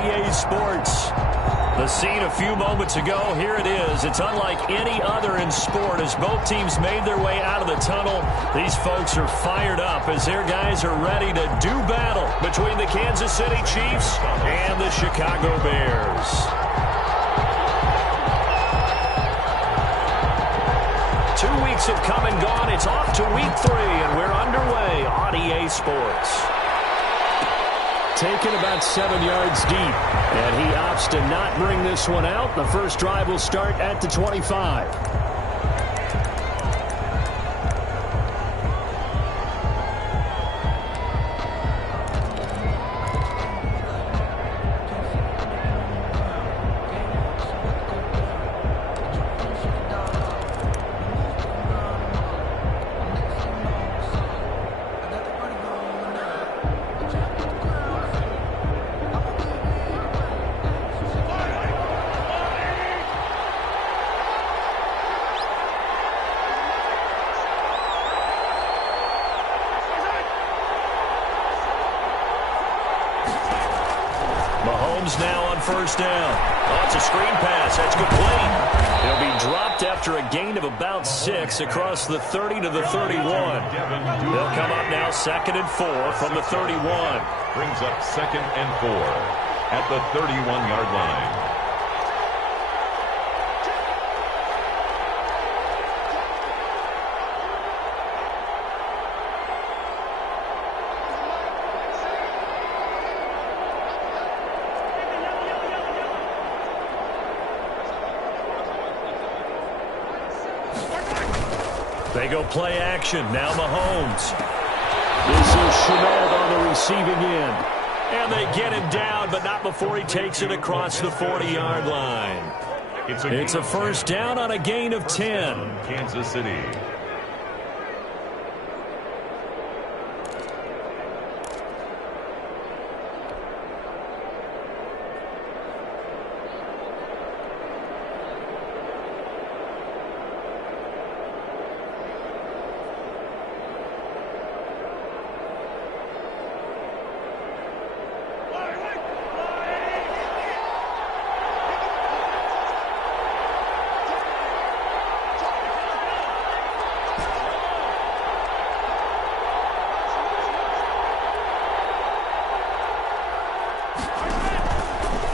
EA Sports. The scene a few moments ago, here it is. It's unlike any other in sport as both teams made their way out of the tunnel. These folks are fired up as their guys are ready to do battle between the Kansas City Chiefs and the Chicago Bears. Weeks have come and gone. It's off to week 3, and we're underway on EA Sports. Taken about 7 yards deep, and he opts to not bring this one out. The first drive will start at the 25. Now on first down. Oh, it's a screen pass. That's complete. He'll be dropped after a gain of about 6 across the 30 to the 31. They'll come up now 2nd and 4 from the 31. Brings up 2nd and 4 at the 31-yard line. They go play action. Now Mahomes. This is Shenault on the receiving end. And they get him down, but not before he takes it across the 40-yard line. It's a first down on a gain of 10. Kansas City.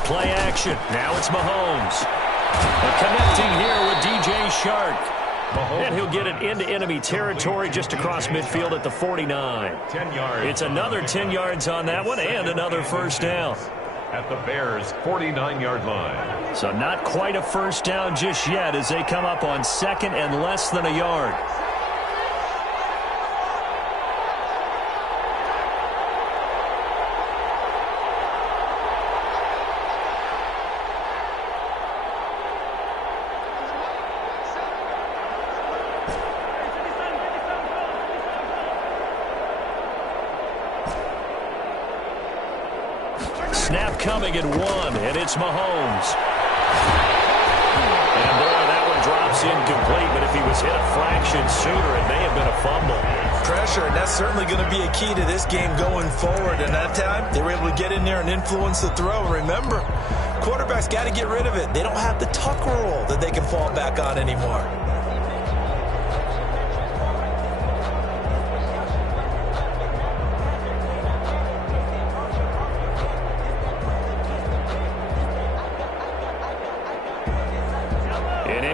Play action. Now it's Mahomes. And connecting here with DJ Shark. And he'll get it into enemy territory just across midfield at the 49. 10 yards. It's another 10 yards on that one and another first down. At the Bears' 49-yard line. So not quite a first down just yet as they come up on 2nd and less than a yard. Snap coming at 1, and it's Mahomes. And boy, that one drops incomplete, but if he was hit a fraction sooner, it may have been a fumble. Pressure, and that's certainly going to be a key to this game going forward. And that time, they were able to get in there and influence the throw. Remember, quarterbacks got to get rid of it. They don't have the tuck rule that they can fall back on anymore.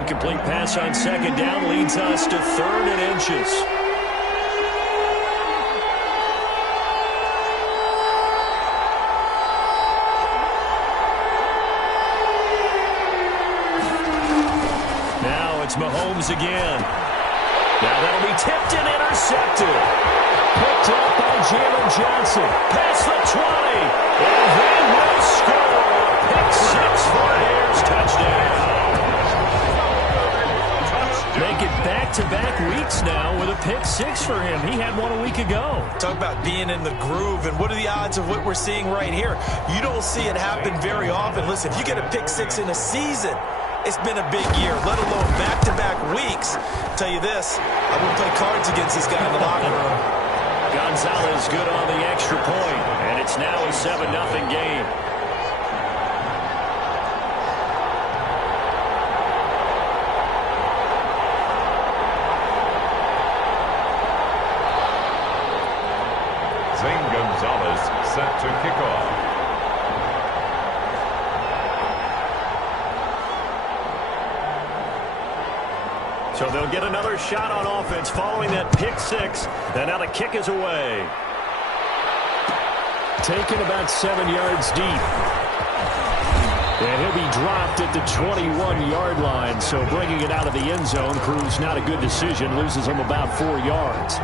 Incomplete pass on 2nd down leads us to 3rd and inches. Now it's Mahomes again. Now that'll be tipped and intercepted. Picked up by Jalen Johnson. Past the 20. And they will score. Pick 6 for Bears. Touchdown. Make it back-to-back weeks now with a pick 6 for him. He had one a week ago. Talk about being in the groove, and what are the odds of what we're seeing right here? You don't see it happen very often. Listen, if you get a pick 6 in a season, it's been a big year, let alone back-to-back weeks. I'll tell you this, I wouldn't play cards against this guy in the locker room. Gonzalez good on the extra point, and it's now a 7-0 game. So they'll get another shot on offense following that pick six. And now the kick is away. Taken about 7 yards deep. And he'll be dropped at the 21-yard line. So bringing it out of the end zone proves not a good decision. Loses him about 4 yards.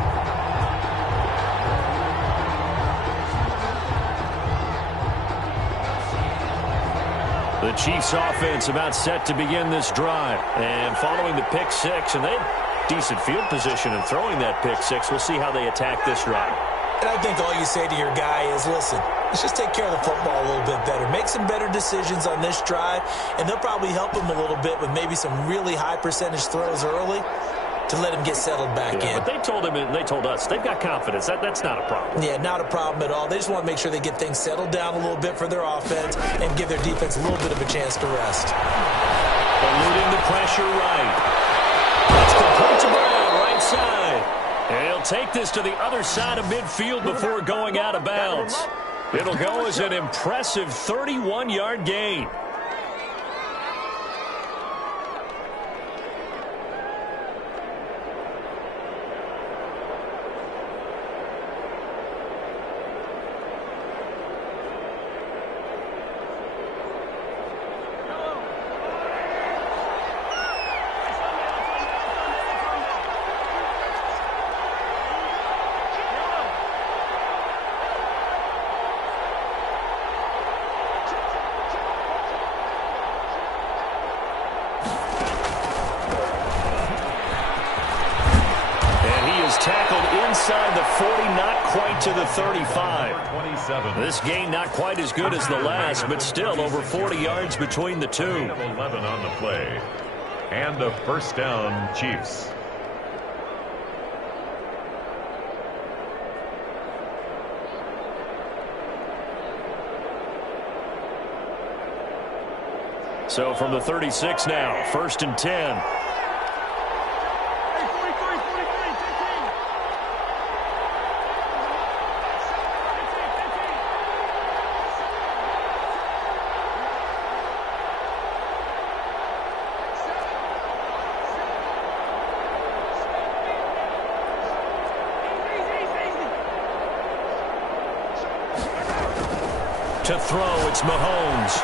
The Chiefs offense about set to begin this drive. And following the pick six, and they have decent field position in throwing that pick six. We'll see how they attack this drive. And I think all you say to your guy is, listen, let's just take care of the football a little bit better. Make some better decisions on this drive, and they'll probably help him a little bit with maybe some really high percentage throws early to let him get settled back in. But they told him, and they told us, they've got confidence. That's not a problem. Yeah, not a problem at all. They just want to make sure they get things settled down a little bit for their offense and give their defense a little bit of a chance to rest. Eluding the pressure right. That's complete to Brown, right side. And he'll take this to the other side of midfield before going out of bounds. It'll go as an impressive 31-yard gain. Inside the 40, not quite to the 35. 27. This gain not quite as good as the last, but still over 40 yards between the two. 11 on the play. And a first down, Chiefs. So from the 36 now, 1st and 10. To throw, it's Mahomes.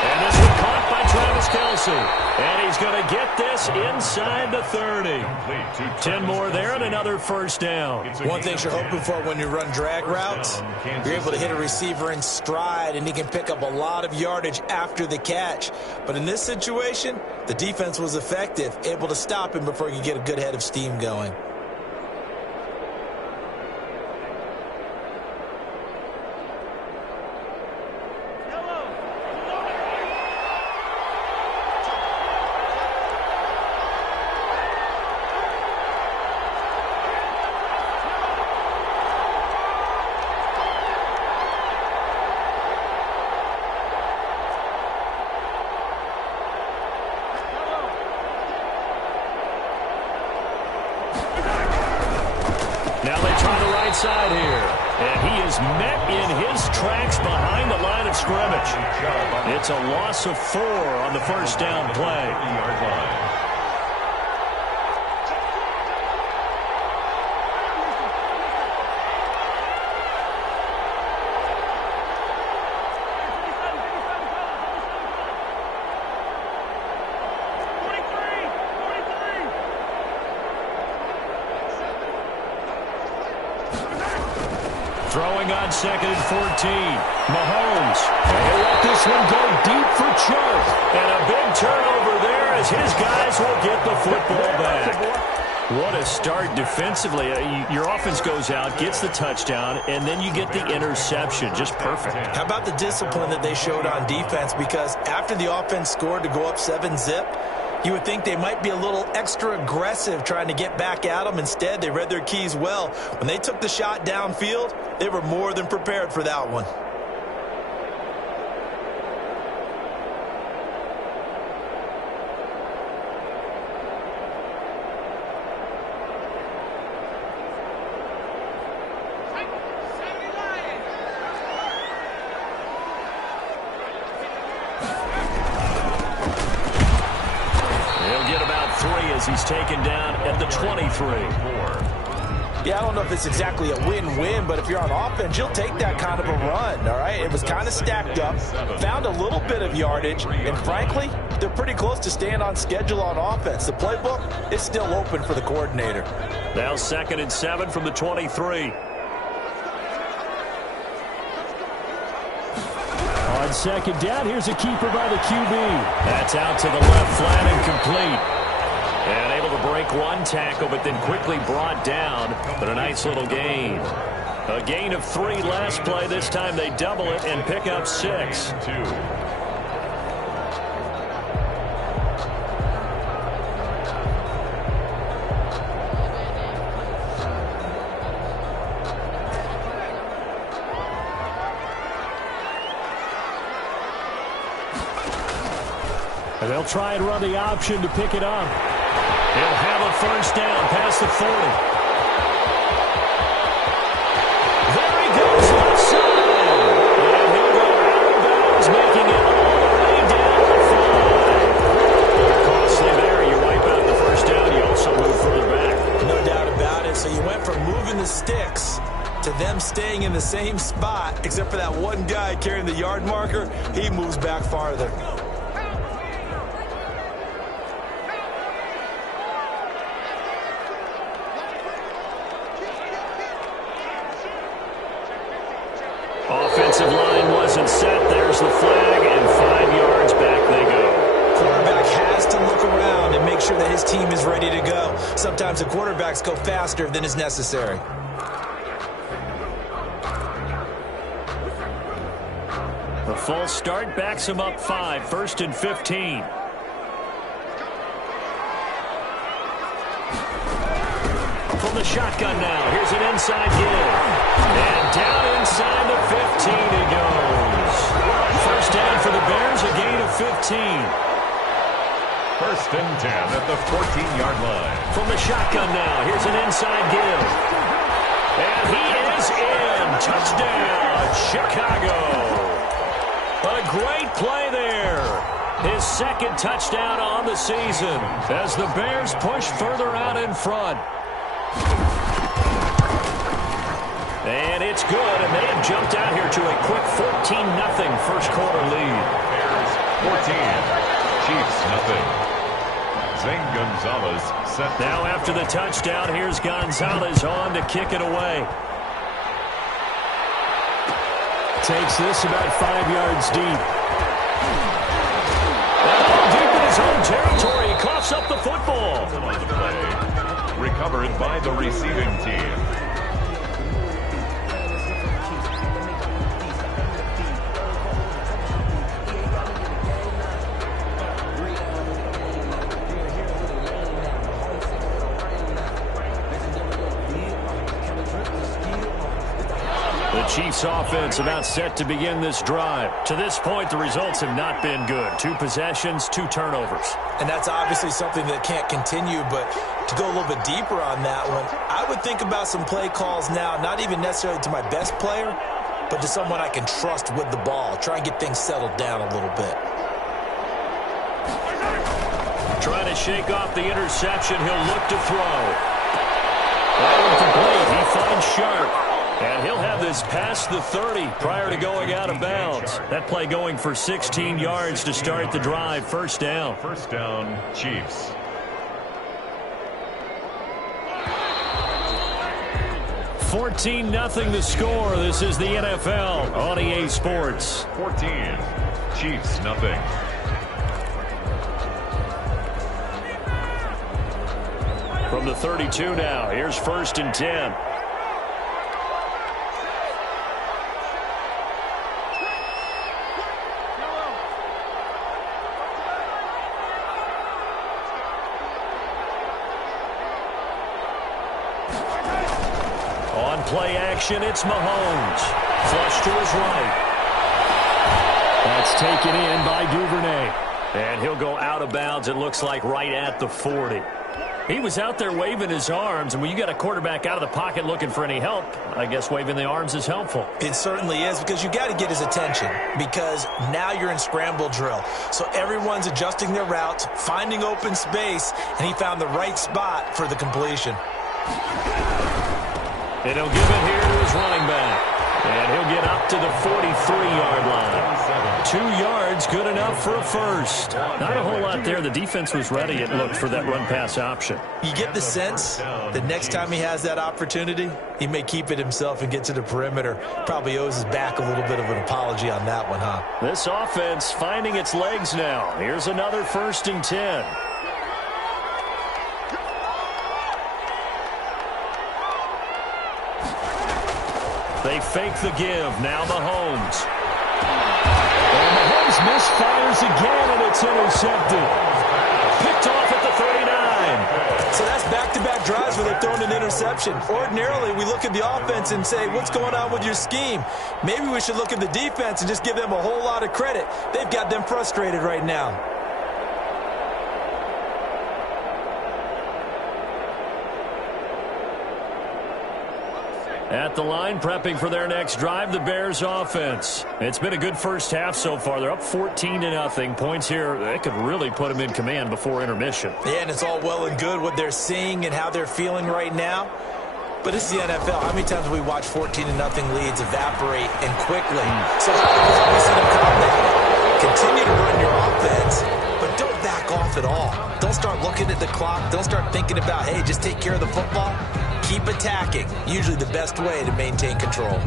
And this one caught by Travis Kelce. And he's going to get this inside the 30. 10 more there and another first down. One thing you're hoping for when you run drag routes, you're able to hit a receiver in stride, and he can pick up a lot of yardage after the catch. But in this situation, the defense was effective, able to stop him before he could get a good head of steam going. Now they try the right side here. And he is met in his tracks behind the line of scrimmage. It's a loss of 4 on the first down play. Throwing on 2nd and 14. Mahomes. And he'll let this one go deep for Chubb. And a big turnover there as his guys will get the football back. What a start defensively. Your offense goes out, gets the touchdown, and then you get the interception. Just perfect. How about the discipline that they showed on defense? Because after the offense scored to go up 7-zip, you would think they might be a little extra aggressive trying to get back at them. Instead, they read their keys well. When they took the shot downfield, they were more than prepared for that one. 3 as he's taken down at the 23. Yeah, I don't know if it's exactly a win-win, but if you're on offense, you'll take that kind of a run, all right? It was kind of stacked up, found a little bit of yardage, and frankly, they're pretty close to staying on schedule on offense. The playbook is still open for the coordinator. Now 2nd and 7 from the 23. On 2nd down, here's a keeper by the QB. That's out to the left, flat and complete. And able to break one tackle, but then quickly brought down. But a nice little gain. A gain of 3 last play. This time they double it and pick up 6. And they'll try and run the option to pick it up. He'll have a first down past the 40. There he goes, left side. And he'll go out of bounds, making it all the way down the 5. Costly there. You wipe out the first down. You also move further back. No doubt about it. So you went from moving the sticks to them staying in the same spot, except for that one guy carrying the yard marker. He moves back farther. Offensive line wasn't set. There's the flag, and 5 yards back they go. Quarterback has to look around and make sure that his team is ready to go. Sometimes the quarterbacks go faster than is necessary. The false start backs him up 5, 1st and 15. From the shotgun now. Here's an inside give. And down inside the 15 he goes. First down for the Bears, a gain of 15. 1st and 10 at the 14-yard line. From the shotgun now. Here's an inside give. And he is in. Touchdown, Chicago. A great play there. His 2nd touchdown on the season as the Bears push further out in front. And it's good, and they have jumped out here to a quick 14-0 first quarter lead. Bears 14, Chiefs nothing. Zane Gonzalez set. Now after the touchdown, here's Gonzalez on to kick it away. Takes this about 5 yards deep. Deep in his own territory, he coughs up the football. On the play, recovered by the receiving team. The Chiefs offense about set to begin this drive. To this point, the results have not been good. 2 possessions, 2 turnovers. And that's obviously something that can't continue, but to go a little bit deeper on that one, I would think about some play calls now, not even necessarily to my best player, but to someone I can trust with the ball. Try and get things settled down a little bit. Trying to shake off the interception. He'll look to throw. That one complete. He finds Sharp. And he'll have this past the 30 prior to going out of bounds. That play going for 16 yards to start the drive. First down. First down, Chiefs. $14-0 the score. This is the NFL on EA Sports. 14, Chiefs nothing. From the 32 now, here's 1st and 10. On play action, it's Mahomes. Flush to his right. That's taken in by Duvernay. And he'll go out of bounds, it looks like, right at the 40. He was out there waving his arms, and when you got a quarterback out of the pocket looking for any help, I guess waving the arms is helpful. It certainly is, because you got to get his attention, because now you're in scramble drill. So everyone's adjusting their routes, finding open space, and he found the right spot for the completion. And he'll give it here to his running back. And he'll get up to the 43-yard line. 2 yards, good enough for a first. Not a whole lot there. The defense was ready, it looked, for that run-pass option. You get the sense that next time he has that opportunity, he may keep it himself and get to the perimeter. Probably owes his back a little bit of an apology on that one, huh? This offense finding its legs now. Here's another 1st and 10. They fake the give. Now Mahomes. And Mahomes misfires again, and it's intercepted. Picked off at the 39. So that's back-to-back drives where they're throwing an interception. Ordinarily, we look at the offense and say, what's going on with your scheme? Maybe we should look at the defense and just give them a whole lot of credit. They've got them frustrated right now. At the line, prepping for their next drive, the Bears offense. It's been a good first half so far. They're up 14-0. Points here, they could really put them in command before intermission. Yeah, and it's all well and good what they're seeing and how they're feeling right now. But this is the NFL. How many times have we watched 14-0 leads evaporate and quickly? So how we see them combat. Continue to run your offense, but don't back off at all. Don't start looking at the clock. Don't start thinking about, hey, just take care of the football. Keep attacking. Usually the best way to maintain control.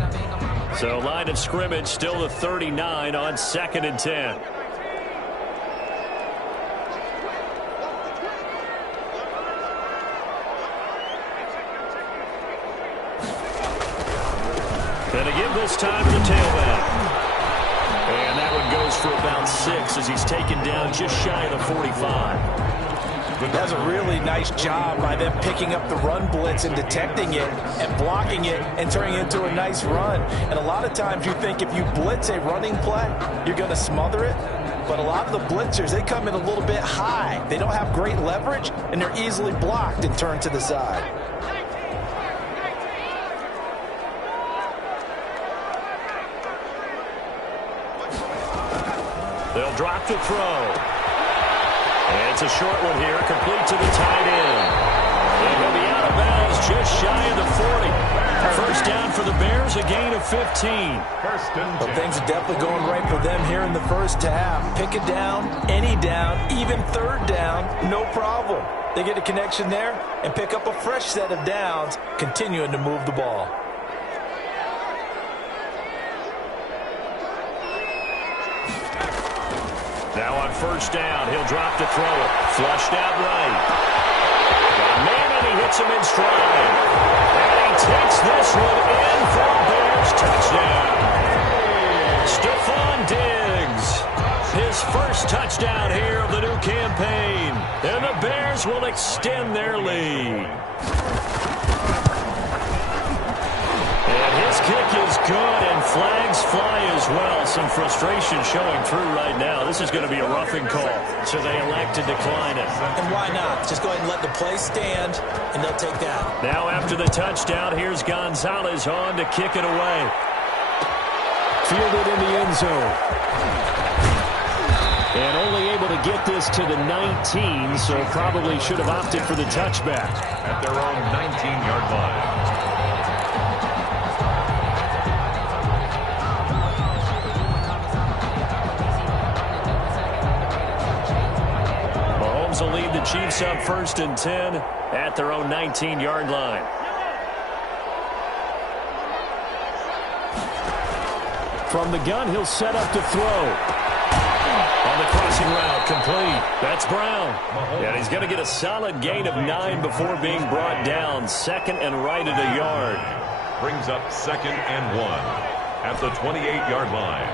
So line of scrimmage still the 39 on 2nd and 10. And to give this time to the tailback. And that one goes for about 6 as he's taken down just shy of the 45. That's a really nice job by them picking up the run blitz and detecting it and blocking it and turning it into a nice run. And a lot of times you think if you blitz a running play, you're going to smother it. But a lot of the blitzers, they come in a little bit high. They don't have great leverage, and they're easily blocked and turned to the side. They'll drop the throw. And it's a short one here, complete to the tight end. And he'll be out of bounds just shy of the 40. First down for the Bears, a gain of 15. Well, things are definitely going right for them here in the first half. Pick it down, any down, even third down, no problem. They get a connection there and pick up a fresh set of downs, continuing to move the ball. Now on first down, he'll drop to throw it. Flushed out right. Got a man, and he hits him in stride. And he takes this one in for a Bears touchdown. Stephon Diggs, his first touchdown here of the new campaign. And the Bears will extend their lead. And his kick is good, and flags fly as well. Some frustration showing through right now. This is going to be a roughing call, so they elect to decline it. And why not? Just go ahead and let the play stand, and they'll take that. Now after the touchdown, here's Gonzalez on to kick it away. Fielded in the end zone. And only able to get this to the 19, so probably should have opted for the touchback. At their own 19-yard line. Mahomes will lead the Chiefs up 1st and 10 at their own 19-yard line. From the gun, he'll set up to throw. On the crossing route, complete. That's Brown. And he's going to get a solid gain of 9 before being brought down. 2nd and right at a yard. Brings up 2nd and 1 at the 28-yard line.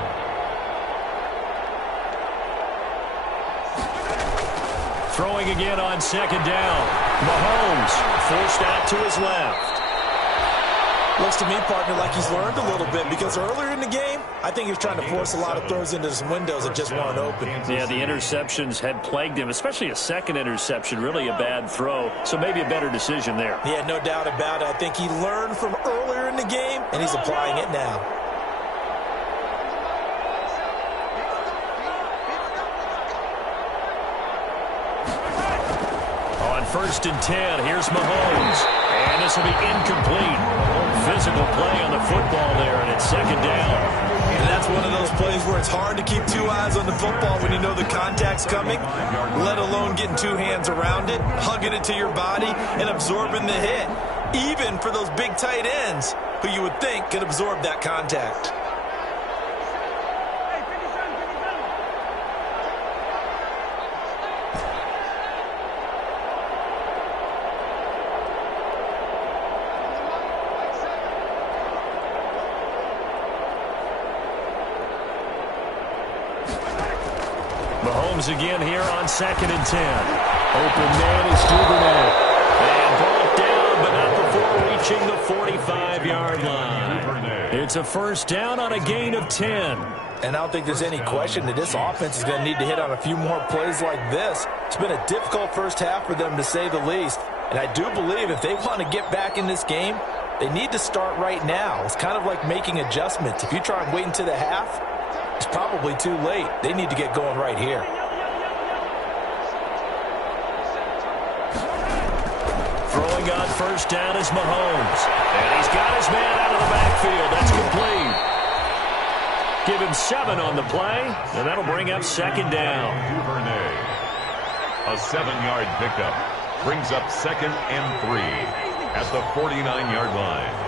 Throwing again on 2nd down. Mahomes forced out to his left. Looks to me, partner, like he's learned a little bit, because earlier in the game, I think he was trying to force a lot of throws into some windows that just weren't open. Yeah, the interceptions had plagued him, especially a second interception, really a bad throw. So maybe a better decision there. Yeah, no doubt about it. I think he learned from earlier in the game, and he's applying it now. On 1st and 10, here's Mahomes. And this will be incomplete. Physical play on the football there, and it's 2nd down. And that's one of those plays where it's hard to keep 2 eyes on the football when you know the contact's coming, let alone getting 2 hands around it, hugging it to your body, and absorbing the hit. Even for those big tight ends who you would think could absorb that contact. Mahomes again here on 2nd and 10. Open man is Duvernay. And brought down, but not before reaching the 45-yard line. It's a 1st down on a gain of 10. And I don't think there's any question that this offense is going to need to hit on a few more plays like this. It's been a difficult first half for them, to say the least. And I do believe if they want to get back in this game, they need to start right now. It's kind of like making adjustments. If you try and wait until the half, it's probably too late. They need to get going right here. Throwing on 1st down is Mahomes. And he's got his man out of the backfield. That's complete. Give him 7 on the play, and that'll bring up 2nd down. Duvernay. A 7-yard pickup. Brings up 2nd and 3 at the 49-yard line.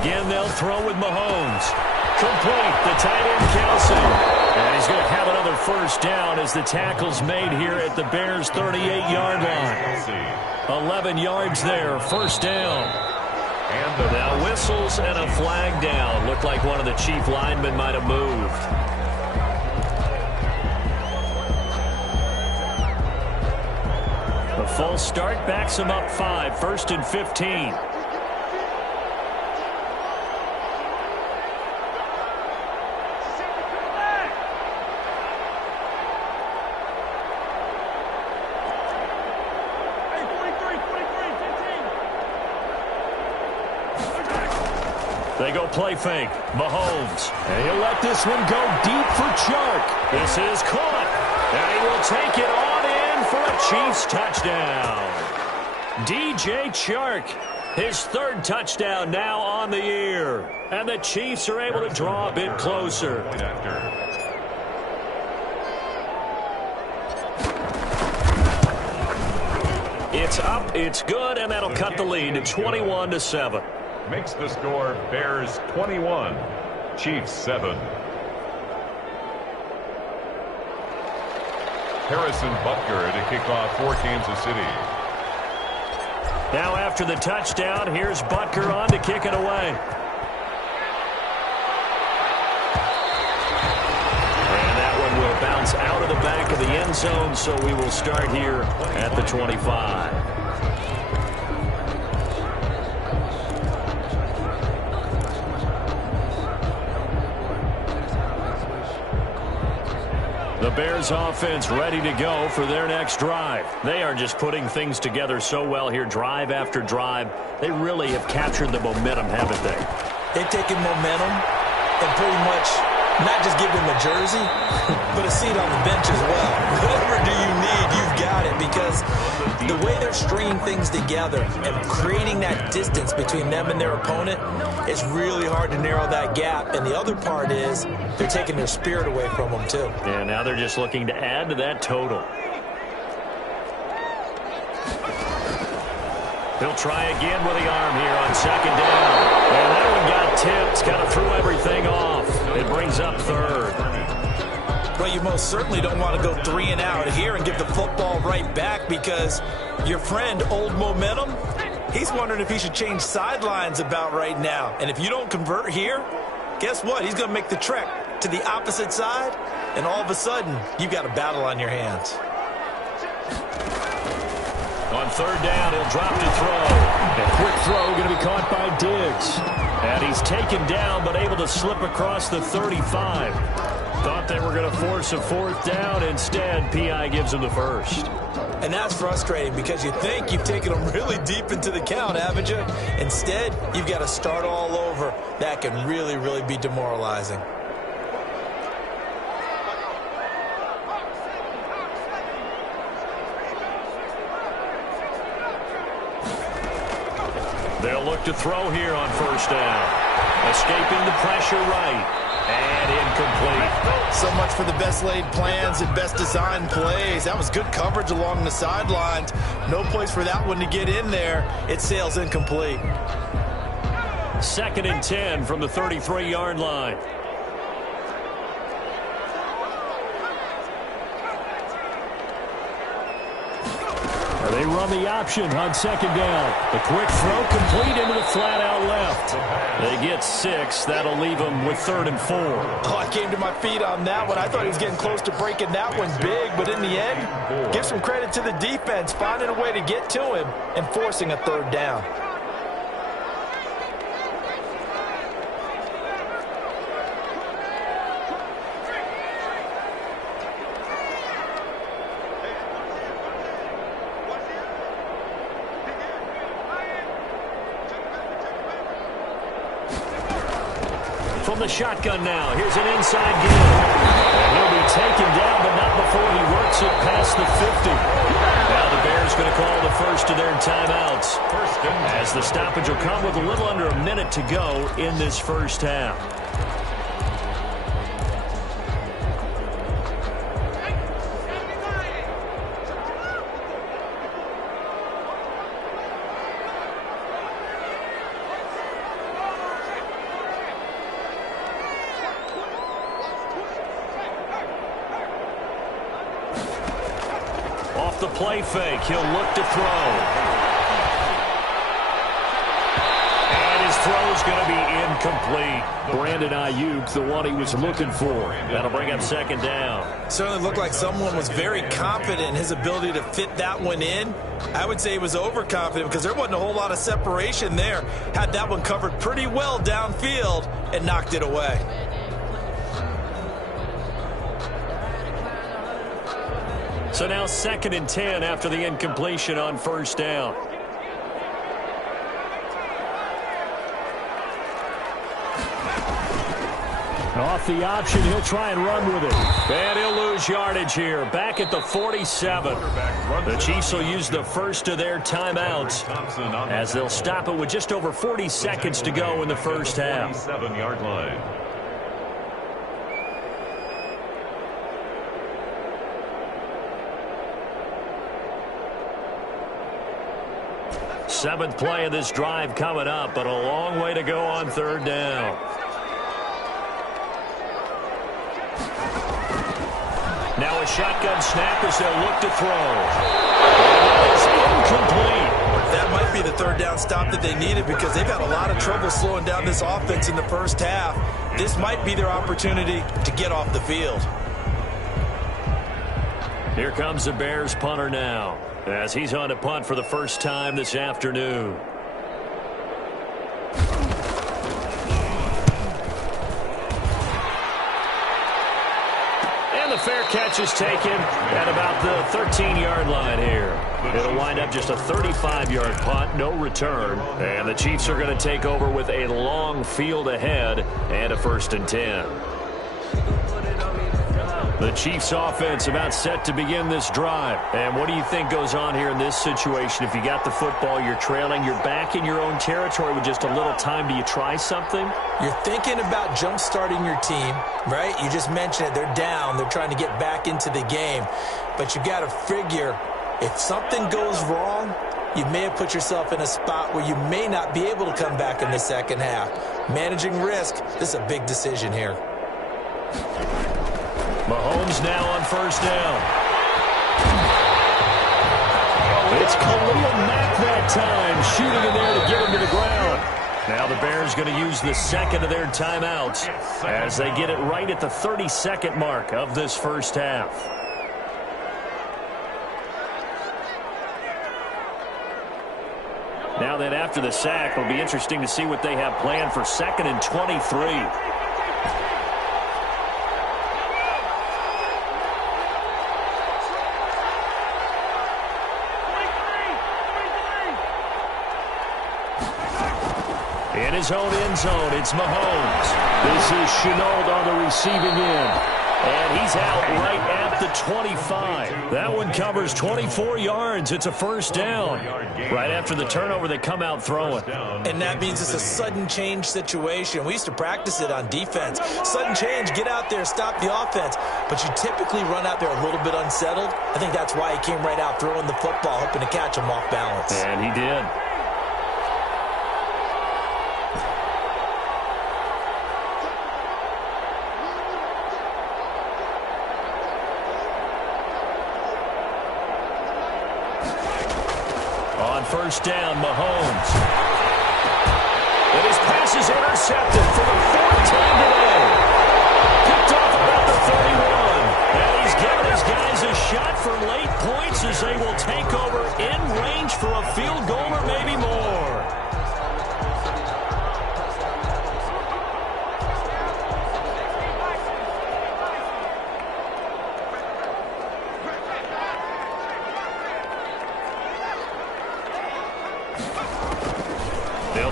Again, they'll throw with Mahomes. Complete, the tight end Kelsey. And he's going to have another 1st down as the tackle's made here at the Bears' 38-yard line. 11 yards there, 1st down. And now whistles and a flag down. Looked like one of the chief linemen might have moved. A false start backs him up 5, 1st and 15. They go play fake. Mahomes. And he'll let this one go deep for Chark. This is caught. And he will take it on in for a Chiefs touchdown. DJ Chark, his 3rd touchdown now on the year. And the Chiefs are able to draw a bit closer. It's up, it's good, and that'll cut the lead to 21-7. Makes the score Bears 21, Chiefs 7. Harrison Butker to kick off for Kansas City. Now after the touchdown, here's Butker on to kick it away. And that one will bounce out of the back of the end zone, so we will start here at the 25. The Bears offense ready to go for their next drive. They are just putting things together so well here, drive after drive. They really have captured the momentum, haven't they? They've taken momentum and pretty much not just give them a jersey, but a seat on the bench as well. Whatever do you need, you've got it, because the way they're stringing things together and creating that distance between them and their opponent, it's really hard to narrow that gap. And the other part is they're taking their spirit away from them, too. And now they're just looking to add to that total. He'll try again with the arm here on 2nd down. And that one got tipped, kind of threw everything off. It brings up 3rd. Well, you most certainly don't want to go 3 and out here and give the football right back, because your friend, Old Momentum, he's wondering if he should change sidelines about right now. And if you don't convert here, guess what? He's going to make the trek to the opposite side and all of a sudden, you've got a battle on your hands. On third down, he'll drop to throw. A quick throw going to be caught by Diggs. And he's taken down, but able to slip across the 35. Thought they were going to force a fourth down. Instead, P.I. gives him the first. And that's frustrating because you think you've taken them really deep into the count, haven't you? Instead, you've got to start all over. That can really, really be demoralizing. They'll look to throw here on first down. Escaping the pressure right. And incomplete. So much for the best laid plans and best designed plays. That was good coverage along the sidelines. No place for that one to get in there. It sails incomplete. 2nd and 10 from the 33-yard line. They run the option on second down. The quick throw complete into the flat out left. They get 6. That'll leave them with 3rd and 4. Oh, I came to my feet on that one. I thought he was getting close to breaking that one big, but in the end, give some credit to the defense, finding a way to get to him and forcing a 3rd down. From the shotgun now, here's an inside give. And he'll be taken down, but not before he works it past the 50. Now the Bears going to call the first of their timeouts, as the stoppage will come with a little under a minute to go in this first half. The play fake. He'll look to throw. And his throw's going to be incomplete. Brandon Ayuk, the one he was looking for. That'll bring up 2nd down. Certainly looked like someone was very confident in his ability to fit that one in. I would say he was overconfident because there wasn't a whole lot of separation there. Had that one covered pretty well downfield and knocked it away. So now 2nd and 10 after the incompletion on first down. Off the option, he'll try and run with it. And he'll lose yardage here. Back at the 47. The Chiefs will use the first of their timeouts as they'll stop it with just over 40 seconds to go in the first half. 47-yard line. Seventh play of this drive coming up, but a long way to go on third down. Now a shotgun snap as they'll look to throw. It's incomplete. That might be the third down stop that they needed because they've had a lot of trouble slowing down this offense in the first half. This might be their opportunity to get off the field. Here comes the Bears punter now, as he's on to punt for the first time this afternoon. And the fair catch is taken at about the 13-yard line here. It'll wind up just a 35-yard punt, no return. And the Chiefs are going to take over with a long field ahead and a 1st and 10. The Chiefs offense about set to begin this drive. And what do you think goes on here in this situation? If you got the football, you're trailing, you're back in your own territory with just a little time. Do you try something? You're thinking about jump-starting your team, right? You just mentioned it. They're down. They're trying to get back into the game. But you got to figure if something goes wrong, you may have put yourself in a spot where you may not be able to come back in the second half. Managing risk, this is a big decision here. Mahomes now on first down. It's Khalil Mack that time, shooting in there to get him to the ground. Now the Bears going to use the second of their timeouts as they get it right at the 30-second mark of this first half. Now then, after the sack, it'll be interesting to see what they have planned for 2nd and 23. In his own end zone, it's Mahomes. This is Shenault on the receiving end. And he's out right at the 25. That one covers 24 yards. It's a first down. Right after the turnover, they come out throwing. And that means it's a sudden change situation. We used to practice it on defense. Sudden change, get out there, stop the offense. But you typically run out there a little bit unsettled. I think that's why he came right out throwing the football, hoping to catch him off balance. And he did. First down, Mahomes. And his pass is intercepted for the 4th time today. Picked off about the 31. And he's giving his guys a shot for late points as they will take over in range for a field goal or maybe more.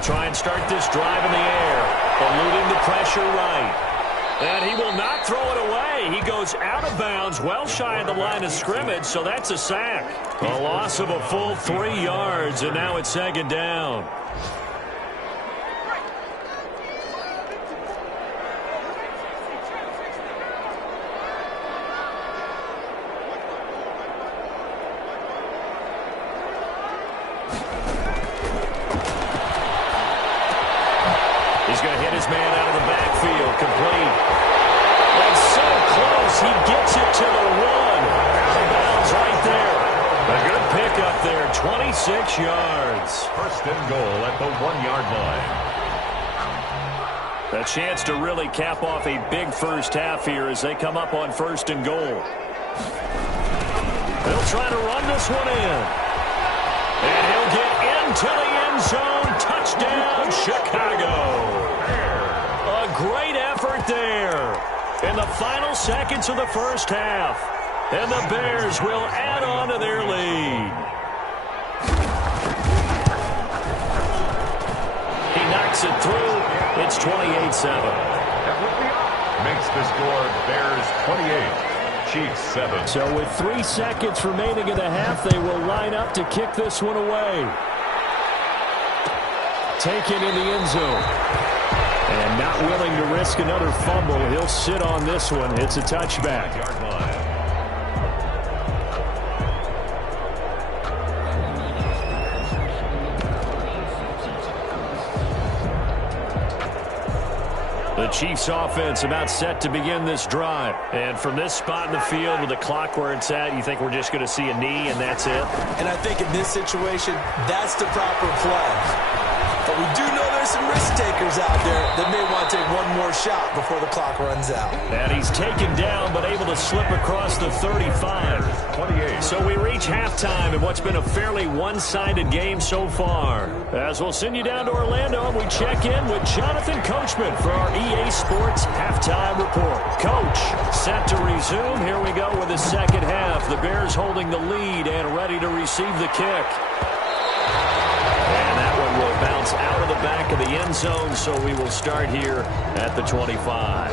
Try and start this drive in the air, eluding the pressure right. And he will not throw it away. He goes out of bounds, well shy of the line of scrimmage, so that's a sack. A loss of a full 3 yards, and now it's 2nd down. He's going to hit his man out of the backfield, complete. And so close, he gets it to the 1. Out of bounds right there. A good pickup there, 26 yards. First and goal at the 1-yard line. A chance to really cap off a big first half here as they come up on 1st and goal. They'll try to run this one in. And he'll get into the end zone. Touchdown, Chicago. A great effort there in the final seconds of the first half. And the Bears will add on to their lead. He knocks it through. It's 28-7. Makes the score Bears 28, Chiefs 7. So with 3 seconds remaining in the half, they will line up to kick this one away. Taken in the end zone. And not willing to risk another fumble. He'll sit on this one. It's a touchback. The Chiefs offense about set to begin this drive. And from this spot in the field with the clock where it's at, you think we're just going to see a knee and that's it? And I think in this situation, that's the proper play. But we do know there's some risk takers out there that may want to take one more shot before the clock runs out. And he's taken down but able to slip across the 35. 28. So we reach halftime in what's been a fairly one-sided game so far. As we'll send you down to Orlando and we check in with Jonathan Coachman for our EA Sports Halftime Report. Coach, set to resume. Here we go with the second half. The Bears holding the lead and ready to receive the kick. And that one will bounce out of the back of the end zone, so we will start here at the 25.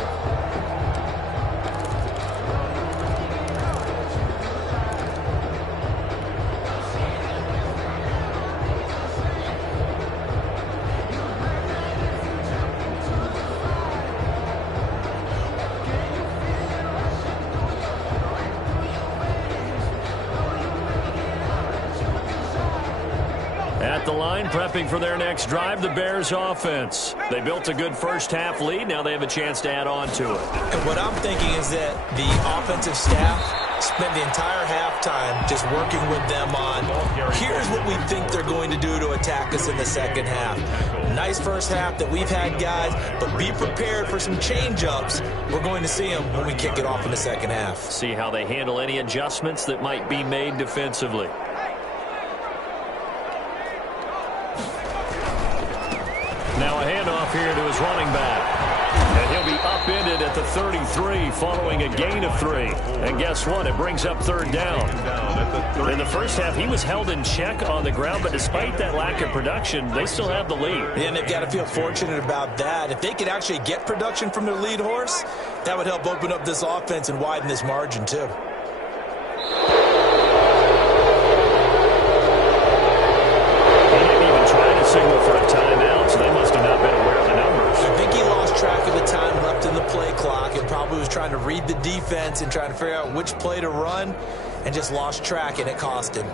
At the line, prepping for their next drive, the Bears offense. They built a good first half lead. Now they have a chance to add on to it. And what I'm thinking is that the offensive staff spent the entire halftime just working with them on, here's what we think they're going to do to attack us in the second half. Nice first half that we've had, guys, but be prepared for some change-ups. We're going to see them when we kick it off in the second half. See how they handle any adjustments that might be made defensively. Now a handoff here to his running back. And he'll be upended at the 33 following a gain of 3. And guess what? It brings up third down. In the first half, he was held in check on the ground, but despite that lack of production, they still have the lead. And they've got to feel fortunate about that. If they could actually get production from their lead horse, that would help open up this offense and widen this margin too. He didn't even try to signal for a timeout, so they must have not been aware of the numbers. I think he lost track of the time left in the play clock and probably was trying to read the defense and trying to figure out which play to run and just lost track, and it cost him.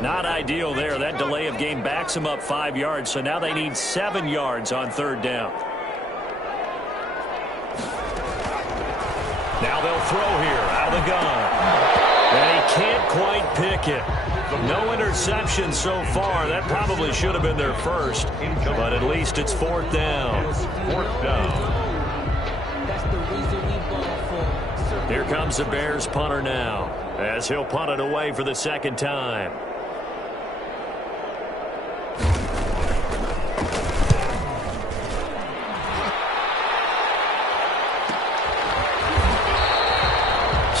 Not ideal there. That delay of game backs them up 5 yards, so now they need 7 yards on third down. Now they'll throw here out of the gun. And he can't quite pick it. No interception so far. That probably should have been their first, but at least it's fourth down. Fourth down. Here comes the Bears punter now, as he'll punt it away for the second time.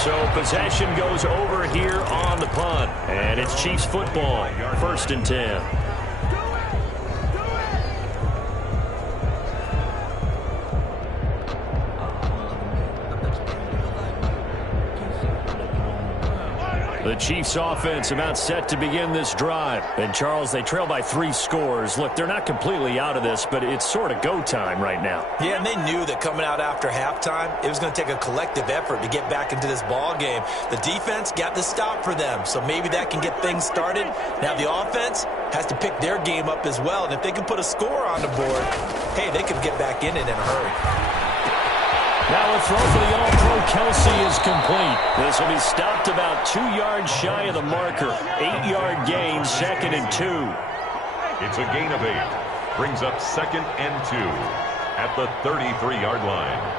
So possession goes over here on the punt, and it's Chiefs football, 1st and 10. The Chiefs offense about set to begin this drive. And, Charles, they trail by 3 scores. Look, they're not completely out of this, but it's sort of go time right now. Yeah, and they knew that coming out after halftime, it was going to take a collective effort to get back into this ball game. The defense got the stop for them, so maybe that can get things started. Now the offense has to pick their game up as well, and if they can put a score on the board, hey, they could get back in it in a hurry. Now a throw for the All-Pro Kelsey is complete. This will be stopped about 2 yards shy of the marker. 8-yard gain, 2nd and 2. It's a gain of 8. Brings up 2nd and 2 at the 33-yard line.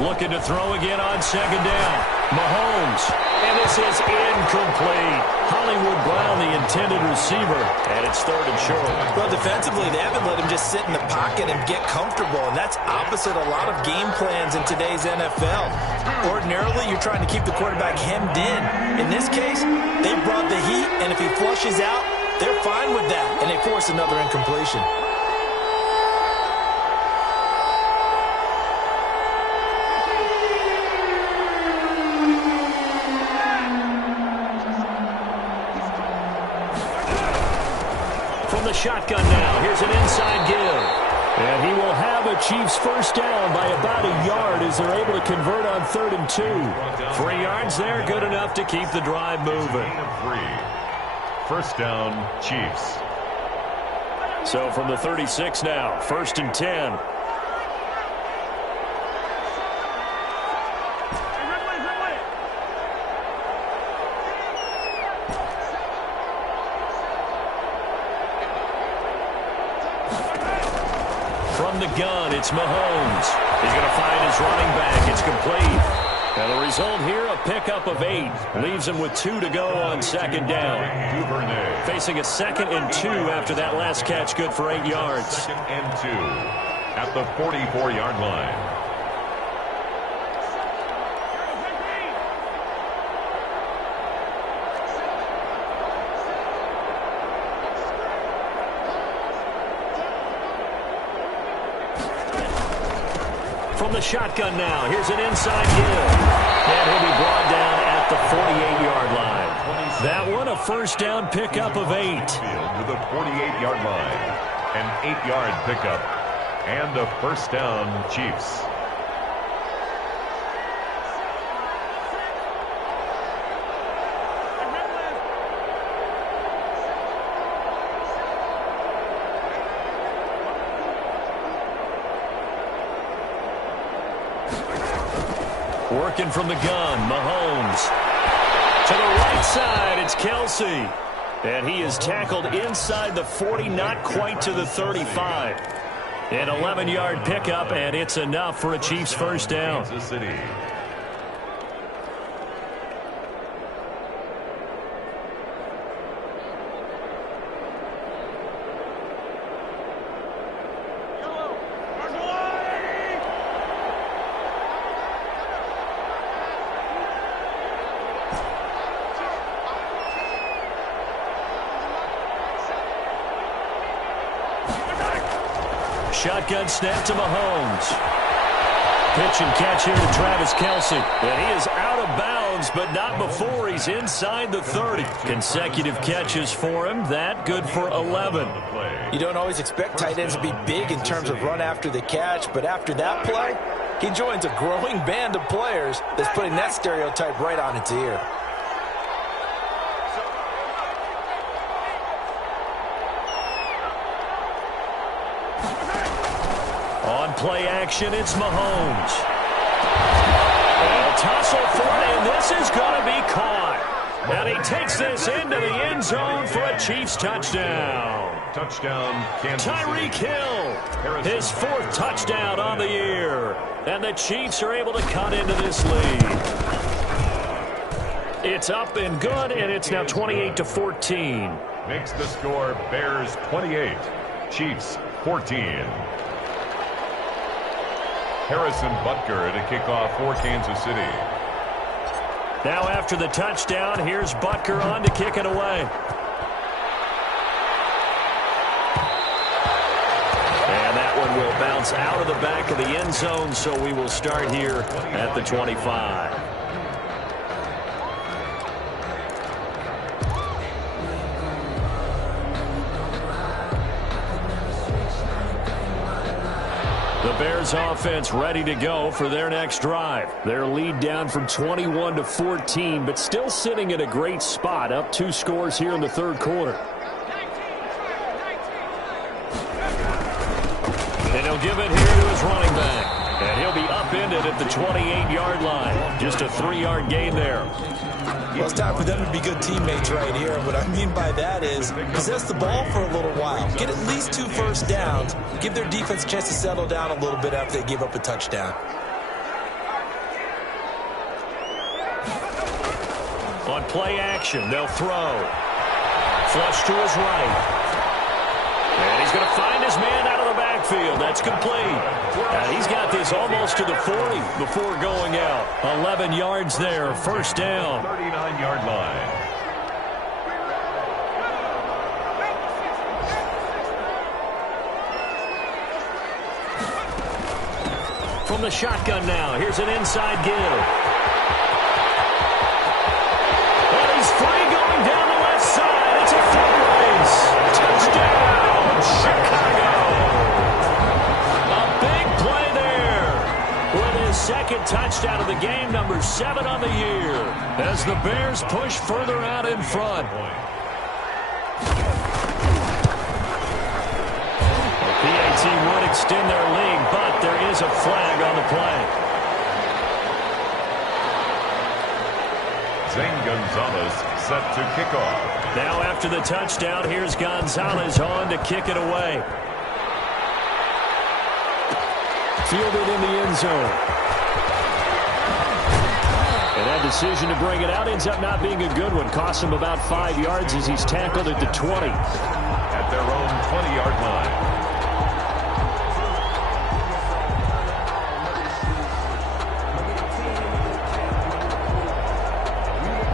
Looking to throw again on second down. Mahomes. And this is incomplete. Hollywood Brown, the intended receiver. And it's 3rd and short. Well, defensively, they haven't let him just sit in the pocket and get comfortable. And that's opposite a lot of game plans in today's NFL. Ordinarily, you're trying to keep the quarterback hemmed in. In this case, they brought the heat. And if he flushes out, they're fine with that. And they force another incompletion. Shotgun now. Here's an inside give. And he will have a Chiefs first down by about a yard as they're able to convert on 3rd and 2. 3 yards there, good enough to keep the drive moving. first down, Chiefs. So from the 36 now, 1st and 10. From the gun, it's Mahomes. He's going to find his running back. It's complete. And the result here, a pickup of 8. Leaves him with 2 to go on 2nd down. Facing a 2nd and 2 after that last catch, good for 8 yards. 2nd and 2 at the 44-yard line. From the shotgun now, here's an inside give. And he'll be brought down at the 48-yard line. That one, a first down pickup of 8. To the 48-yard line. An 8-yard pickup and a first down, Chiefs. Working from the gun, Mahomes. To the right side, it's Kelsey. And he is tackled inside the 40, not quite to the 35. An 11-yard pickup, and it's enough for a Chiefs first down. Kansas City. Shotgun snap to Mahomes. Pitch and catch here to Travis Kelsey. And he is out of bounds, but not before he's inside the 30. Consecutive catches for him. That good for 11. You don't always expect tight ends to be big in terms of run after the catch, but after that play, he joins a growing band of players that's putting that stereotype right on its ear. On play action, it's Mahomes. A tussle for it, and this is going to be caught. And he takes this into the end zone for a Chiefs touchdown. Touchdown, Kansas Tyreek City. Hill, his 4th touchdown on the year. And the Chiefs are able to cut into this lead. It's up and good, and it's now 28-14. Makes the score Bears 28, Chiefs 14. Harrison Butker to kick off for Kansas City. Now after the touchdown, here's Butker on to kick it away. And that one will bounce out of the back of the end zone, so we will start here at the 25. The Bears offense ready to go for their next drive. Their lead down from 21-14, but still sitting in a great spot, up 2 scores here in the 3rd quarter. And he'll give it here to his running back. And he'll be upended at the 28-yard line. Just a 3-yard gain there. Well, it's time for them to be good teammates right here. What I mean by that is possess the ball for a little while. Get at least 2 first downs. Give their defense a chance to settle down a little bit after they give up a touchdown. On play action, they'll throw. Flush to his right. And he's going to find his man out of the backfield. That's complete. And he's got this almost to the 40 before going out. 11 yards there, first down. 39-yard line. From the shotgun now, here's an inside give. And he's free going down the left side. It's a foot race. Touchdown, Chicago. A big play there with his 2nd touchdown of the game, number 7 on the year, as the Bears push further out in front. The PAT would extend their lead, but there is a flag on the play. Zane Gonzalez set to kick off. Now after the touchdown, here's Gonzalez on to kick it away. Fielded in the end zone. And that decision to bring it out ends up not being a good one. Costs him about 5 yards as he's tackled at the 20. At their own 20-yard line.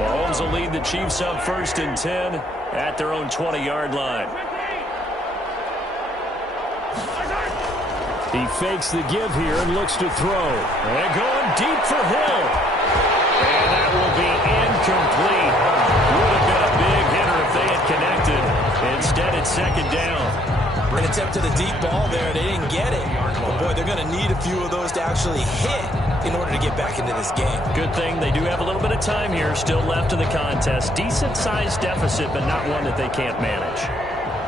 Mahomes will lead the Chiefs up 1st and 10 at their own 20-yard line. He fakes the give here and looks to throw. And going deep for Hill. And that will be incomplete. Would have been a big hitter if they had connected. Instead, it's 2nd down. An attempt to the deep ball there. They didn't get it. But, boy, they're going to need a few of those to actually hit in order to get back into this game. Good thing they do have a little bit of time here still left in the contest. Decent-sized deficit, but not one that they can't manage.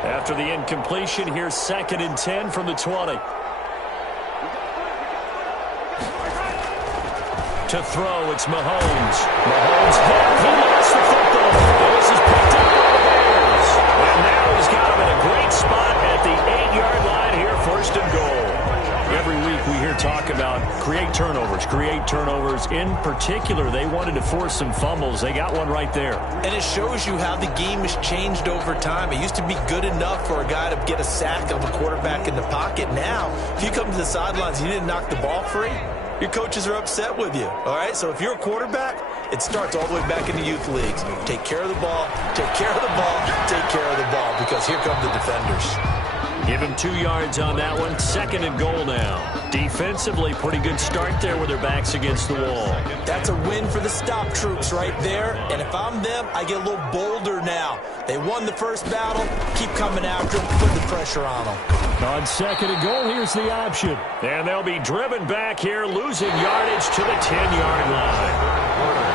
After the incompletion, here's 2nd and 10 from the 20. To throw, it's Mahomes. Mahomes hit. He lost the football. This is picked up by the Bears. And now he's got him in a great spot at the 8-yard line here, 1st and goal. Every week we hear talk about create turnovers. In particular, they wanted to force some fumbles. They got one right there. And it shows you how the game has changed over time. It used to be good enough for a guy to get a sack of a quarterback in the pocket. Now, if you come to the sidelines and you didn't knock the ball free, your coaches are upset with you, all right? So if you're a quarterback, it starts all the way back in the youth leagues. Take care of the ball, take care of the ball, take care of the ball, because here come the defenders. Give him 2 yards on that one. 2nd and goal now. Defensively, pretty good start there with their backs against the wall. That's a win for the stop troops right there. And if I'm them, I get a little bolder now. They won the first battle. Keep coming after them. Put the pressure on them. On 2nd and goal, here's the option. And they'll be driven back here, losing yardage to the 10-yard line.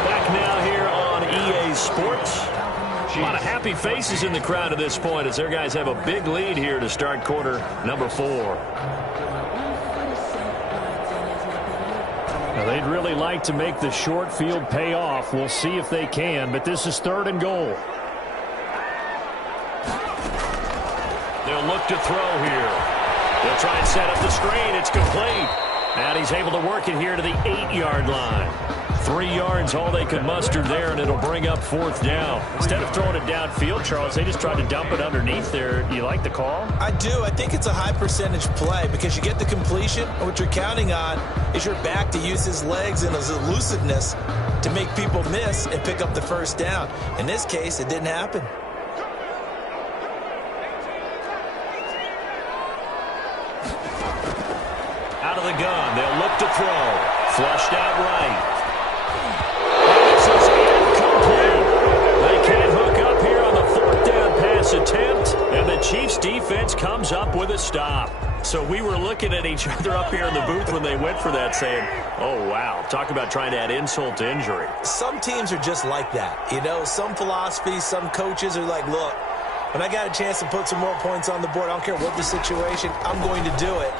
Back now here on EA Sports. A lot of happy faces in the crowd at this point as their guys have a big lead here to start quarter number 4. Now, they'd really like to make the short field pay off. We'll see if they can, but this is 3rd and goal. They'll look to throw here. They'll try and set up the screen. It's complete. And he's able to work it here to the 8-yard line. 3 yards, all they could muster there, and it'll bring up 4th down. Instead of throwing it downfield, Charles, they just tried to dump it underneath there. You like the call? I do. I think it's a high-percentage play because you get the completion, and what you're counting on is your back to use his legs and his elusiveness to make people miss and pick up the 1st down. In this case, it didn't happen. Out of the gun, they'll look to throw. Flushed out right. They can't hook up here on the 4th down pass attempt, and the Chiefs defense comes up with a stop. So we were looking at each other up here in the booth when they went for that saying, oh, wow, talk about trying to add insult to injury. Some teams are just like that. You know, some philosophies, some coaches are like, look, when I got a chance to put some more points on the board, I don't care what the situation, I'm going to do it.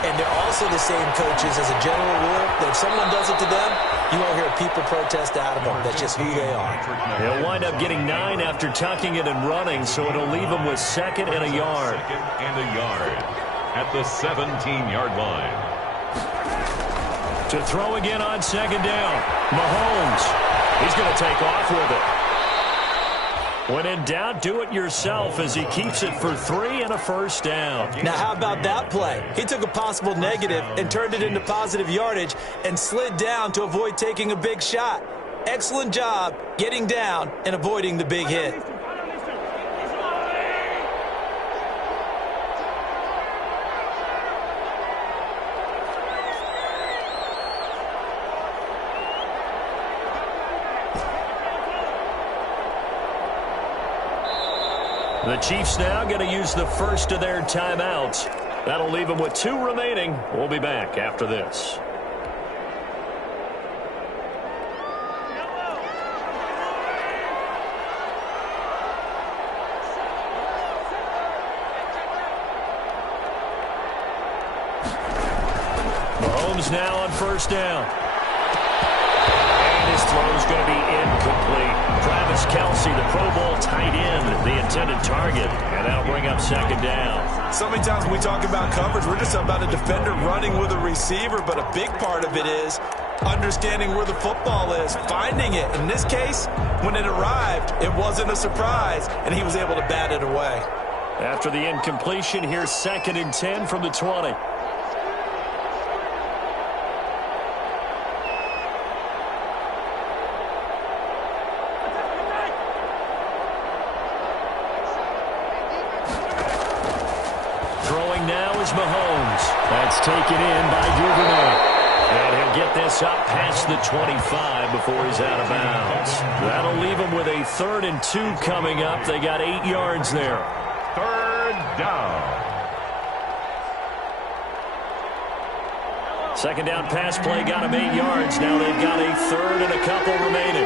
And they're also the same coaches as a general rule that if someone does it to them, you won't hear people protest out of them. That's just who they are. He'll wind up getting 9 after tucking it and running, so it'll leave him with 2nd and a yard. 2nd and a yard at the 17-yard line. To throw again on 2nd down. Mahomes. He's going to take off with it. When in doubt, do it yourself as he keeps it for 3 and a 1st down. Now, how about that play? He took a possible negative and turned it into positive yardage and slid down to avoid taking a big shot. Excellent job getting down and avoiding the big hit. The Chiefs now going to use the first of their timeouts. That'll leave them with 2 remaining. We'll be back after this. Mahomes now on 1st down. And his throw's going to be incomplete. Travis Kelce, the Pro Bowl tight end, the intended target, and that'll bring up 2nd down. So many times when we talk about coverage, we're just about a defender running with a receiver, but a big part of it is understanding where the football is, finding it. In this case, when it arrived, it wasn't a surprise, and he was able to bat it away. After the incompletion, here's 2nd and 10 from the 20. Mahomes. That's taken in by Duvernay. And he'll get this up past the 25 before he's out of bounds. That'll leave him with a 3rd and 2 coming up. They got 8 yards there. 3rd down. Second down pass play got them 8 yards. Now they've got a third and a couple remaining.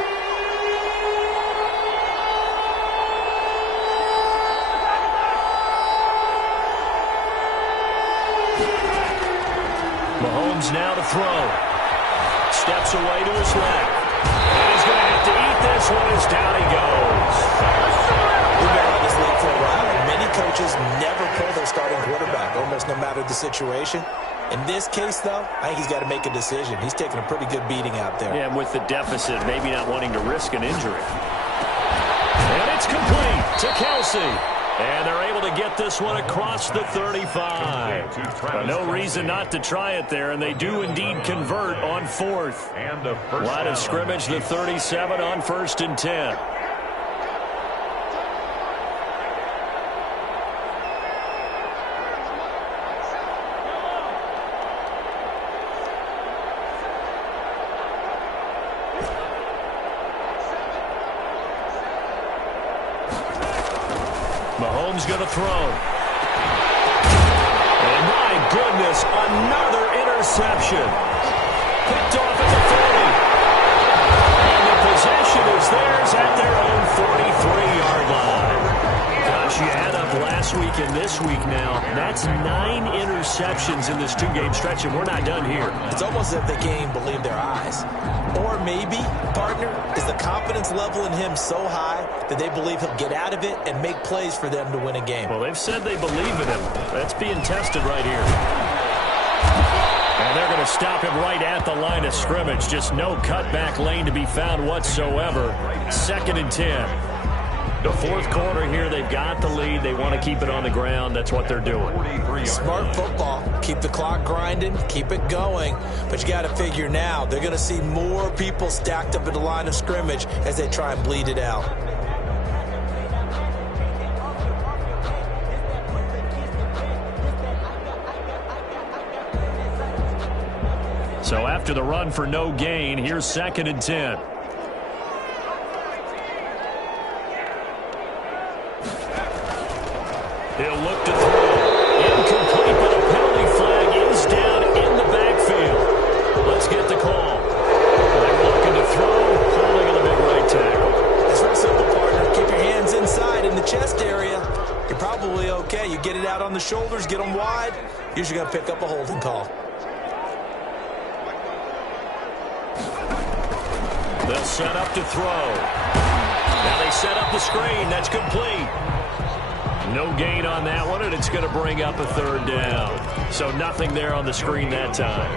Mahomes now to throw. Steps away to his left. And he's going to have to eat this one as down he goes. We've been on this league for a while, and many coaches never pull their starting quarterback, almost no matter the situation. In this case, though, I think he's got to make a decision. He's taking a pretty good beating out there. Yeah, and with the deficit, maybe not wanting to risk an injury. And it's complete to Kelsey. And they're able to get this one across the 35. But no reason not to try it there, and they do indeed convert on fourth. Line of scrimmage, the 37 on 1st and 10. Mahomes going to throw. And my goodness, another interception. Picked off at the 40. And the possession is theirs at their own 43-yard line. Gosh, you add up last week and this week now. That's 9 interceptions in this 2-game stretch, and we're not done here. It's almost as if they can't even believe their eyes. Or maybe, partner, is the confidence level in him so high that they believe he'll get out of it and make plays for them to win a game. Well, they've said they believe in him. That's being tested right here. And they're going to stop him right at the line of scrimmage. Just no cutback lane to be found whatsoever. 2nd and 10. The fourth quarter here, they've got the lead. They want to keep it on the ground. That's what they're doing. Smart football. Keep the clock grinding. Keep it going. But you got to figure now, they're going to see more people stacked up at the line of scrimmage as they try and bleed it out. So after the run for no gain, here's 2nd and 10. He'll look to throw. Incomplete, but a penalty flag is down in the backfield. Let's get the call. They're looking to throw, holding in the big right tackle. It's real simple, partner. Keep your hands inside in the chest area. You're probably okay. You get it out on the shoulders, get them wide. Usually going to pick up a holding call. They'll set up to throw. Now they set up the screen. That's complete. No gain on that one, and it's going to bring up a 3rd down. So nothing there on the screen that time.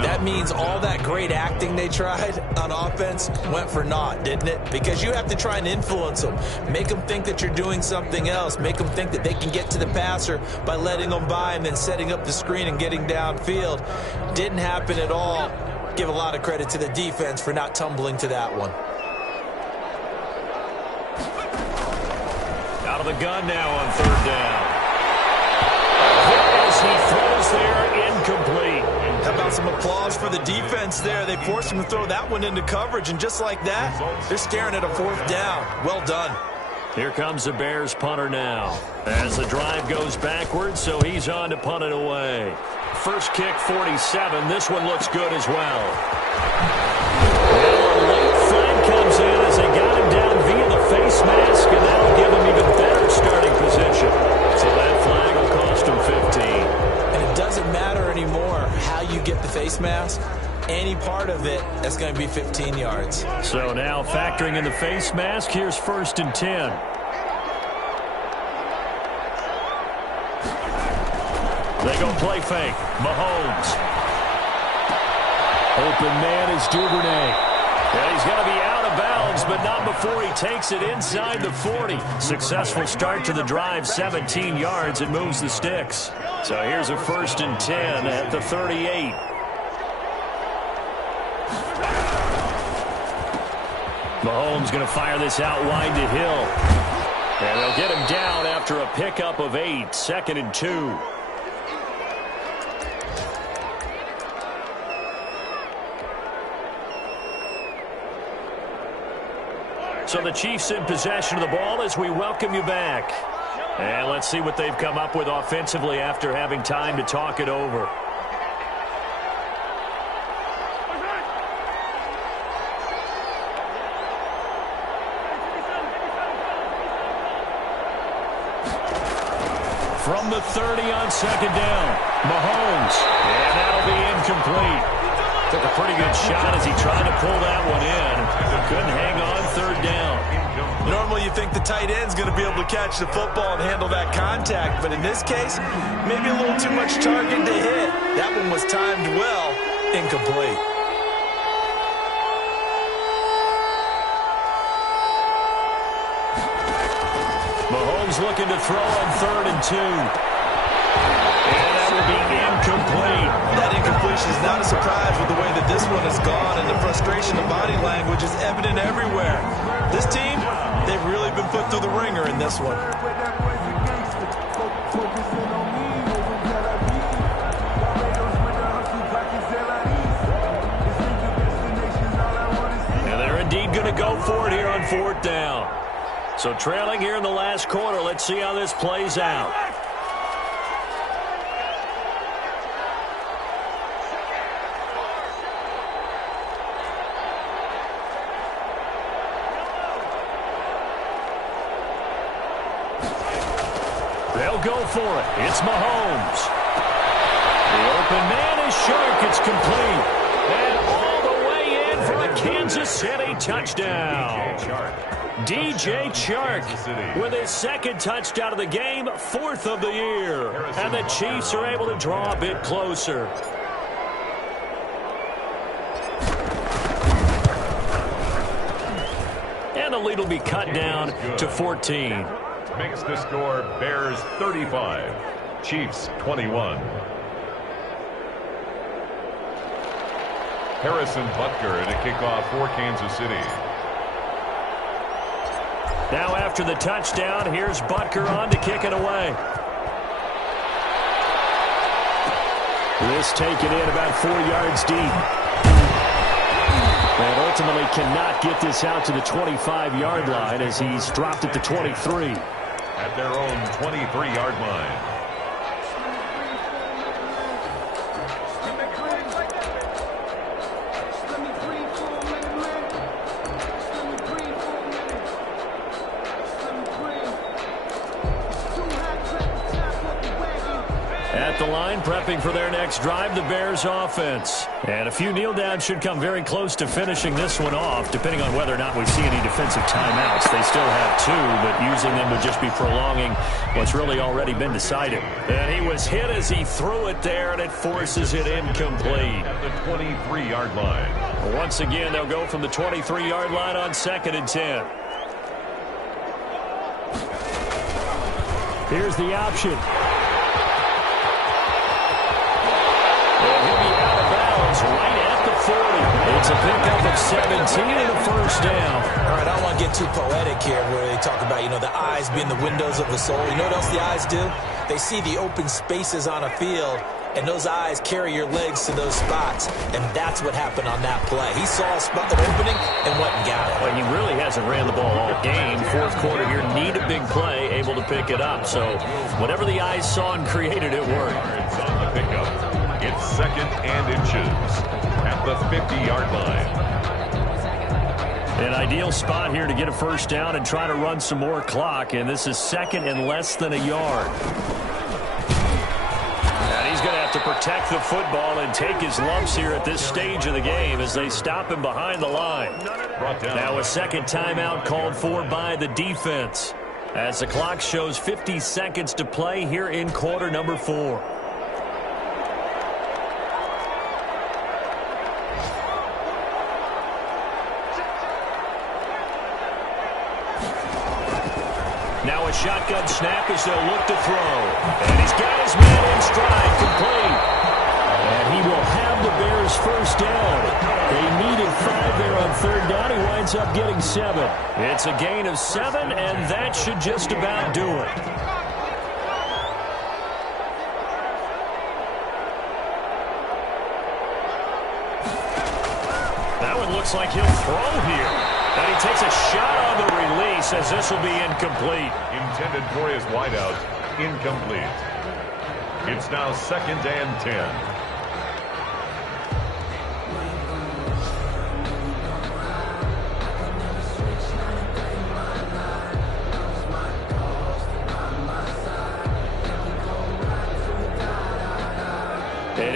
That means all that great acting they tried on offense went for naught, didn't it? Because you have to try and influence them. Make them think that you're doing something else. Make them think that they can get to the passer by letting them by and then setting up the screen and getting downfield. Didn't happen at all. Give a lot of credit to the defense for not tumbling to that one. Out of the gun now on 3rd down. As he throws there, incomplete. How about some applause for the defense there? They forced him to throw that one into coverage, and just like that, they're staring at a 4th down. Well done. Here comes the Bears punter now. As the drive goes backwards, so he's on to punt it away. First kick, 47. This one looks good as well. Now a late flag comes in as they got him down via the face mask, and that'll give him even better starting position. So that flag will cost him 15. And it doesn't matter anymore how you get the face mask. Any part of it, that's going to be 15 yards. So now factoring in the face mask, here's 1st and 10. They go play fake. Mahomes. Open man is Duvernay. And he's going to be out of bounds, but not before he takes it inside the 40. Successful start to the drive, 17 yards. It moves the sticks. So here's a 1st and 10 at the 38. Mahomes going to fire this out wide to Hill. And they'll get him down after a pickup of 8. 2nd and 2. So the Chiefs in possession of the ball as we welcome you back. And let's see what they've come up with offensively after having time to talk it over. from the 30 on second down. Mahomes, and that'll be incomplete. Took a pretty good shot as he tried to pull that one in. Couldn't hang on third down. Normally you think the tight end's going to be able to catch the football and handle that contact, but in this case, maybe a little too much target to hit. That one was timed well, incomplete. Mahomes looking to throw on 3rd and 2. And that will be incomplete. That incompletion is not a surprise with the way that this one has gone, and the frustration of body language is evident everywhere. This team, they've really been put through the ringer in this one. And they're indeed going to go for it here on 4th down. So trailing here in the last quarter, let's see how this plays out. They'll go for it. It's Mahomes. The open man is Shark. It's complete. And all the way in for a Kansas City touchdown. DJ Chark with his 2nd touchdown of the game, 4th of the year. And the Chiefs are able to draw a bit closer. And the lead will be cut down to 14. Makes the score Bears 35, Chiefs 21. Harrison Butker to kick off for Kansas City. Now after the touchdown, here's Butker on to kick it away. This taken in about 4 yards deep. And ultimately cannot get this out to the 25-yard line as he's dropped at the 23. At their own 23-yard line. At the line, prepping for their next drive, the Bears offense. And a few kneel downs should come very close to finishing this one off, depending on whether or not we see any defensive timeouts. They still have 2, but using them would just be prolonging what's really already been decided. And he was hit as he threw it there, and it forces it incomplete. At the 23-yard line. Once again, they'll go from the 23-yard line on 2nd and 10. Here's the option. Right at the 40. It's a pickup of 17 and a first down. All right, I don't want to get too poetic here where they talk about, the eyes being the windows of the soul. You know what else the eyes do? They see the open spaces on a field, and those eyes carry your legs to those spots, and that's what happened on that play. He saw a spot, an opening, and went and got it. Well, he really hasn't ran the ball all game. 4th quarter here, need a big play, able to pick it up. So whatever the eyes saw and created, it worked. It's on the pickup. It's 2nd and inches at the 50-yard line. An ideal spot here to get a first down and try to run some more clock, and this is 2nd and less than a yard. And he's going to have to protect the football and take his lumps here at this stage of the game as they stop him behind the line. Now a 2nd timeout called for by the defense as the clock shows 50 seconds to play here in quarter number 4. Now a shotgun snap as they'll look to throw. And he's got his man in stride, complete. And he will have the Bears first down. They needed 5 there on 3rd down. He winds up getting 7. It's a gain of 7, and that should just about do it. That one looks like he'll throw here. And he takes a shot on the release as this will be incomplete. Intended for his wideout, incomplete. It's now 2nd and 10.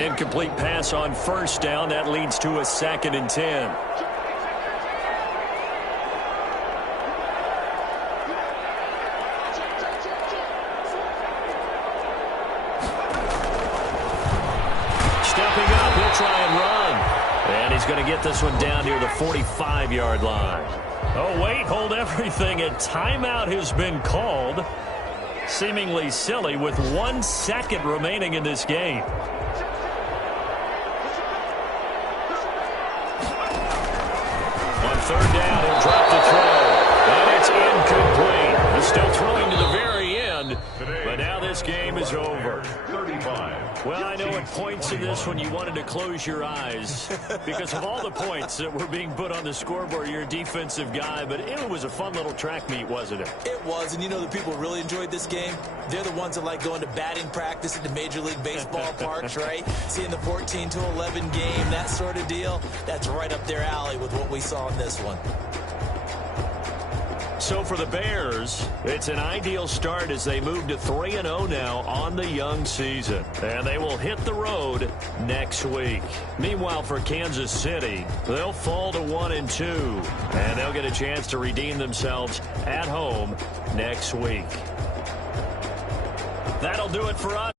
Incomplete pass on first down. That leads to a 2nd and 10. Stepping up, he'll try and run. And he's going to get this one down near the 45-yard line. Oh, wait, hold everything. A timeout has been called. Seemingly silly with 1 second remaining in this game. On 3rd down, he'll drop the throw. And it's incomplete. He's still throwing to the very end. But now this game is over. 35. Well, I know at points in this one you wanted to close your eyes because of all the points that were being put on the scoreboard. You're a defensive guy, but it was a fun little track meet, wasn't it? It was, and you know the people really enjoyed this game? They're the ones that like going to batting practice at the Major League Baseball parks, right? Seeing the 14-11 game, that sort of deal. That's right up their alley with what we saw in this one. So for the Bears, it's an ideal start as they move to 3-0 now on the young season. And they will hit the road next week. Meanwhile, for Kansas City, they'll fall to 1-2. And they'll get a chance to redeem themselves at home next week. That'll do it for us.